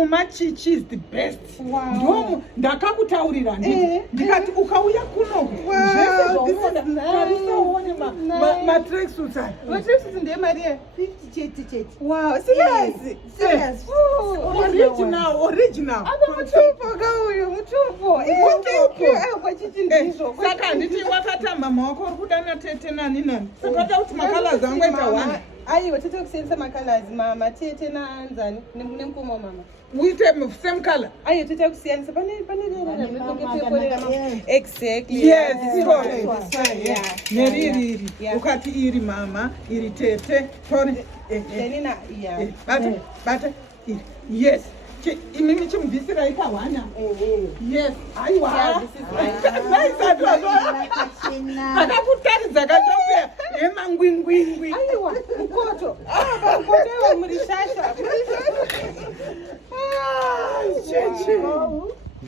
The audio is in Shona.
mumachichi is the best. Ndomu ndakakutaurira ndikati ukauya kuno zvese zvaunooda tarisa uone matracksuits aya. Matracksuits ndemaria 50 chete. Wow, seriously? Serious. Original. Aba mutupo kauyo, mutupo. Thank you. Kwa chichi ndizvo. Saka handiti wakatamba maoko uri kudana tete nani. Saka kuti makala zangu ita wani. Aiwa, tete kusenza makala matete nanzani nemkumo mama. Uite same color. Aiyo, tete kusiyanisa pane exactly. Yes, it's neriri. Ukati iri mama, iri tete. Tone. Denina, yeah. Bata. Yes. Imini chimbisira ikawana. Yes. Aiwa. Nice advance. Akakutaridza kachopea. Emangwingwingwi. Aiwa, mukoto. Mukoto wa murishasha. Cheche.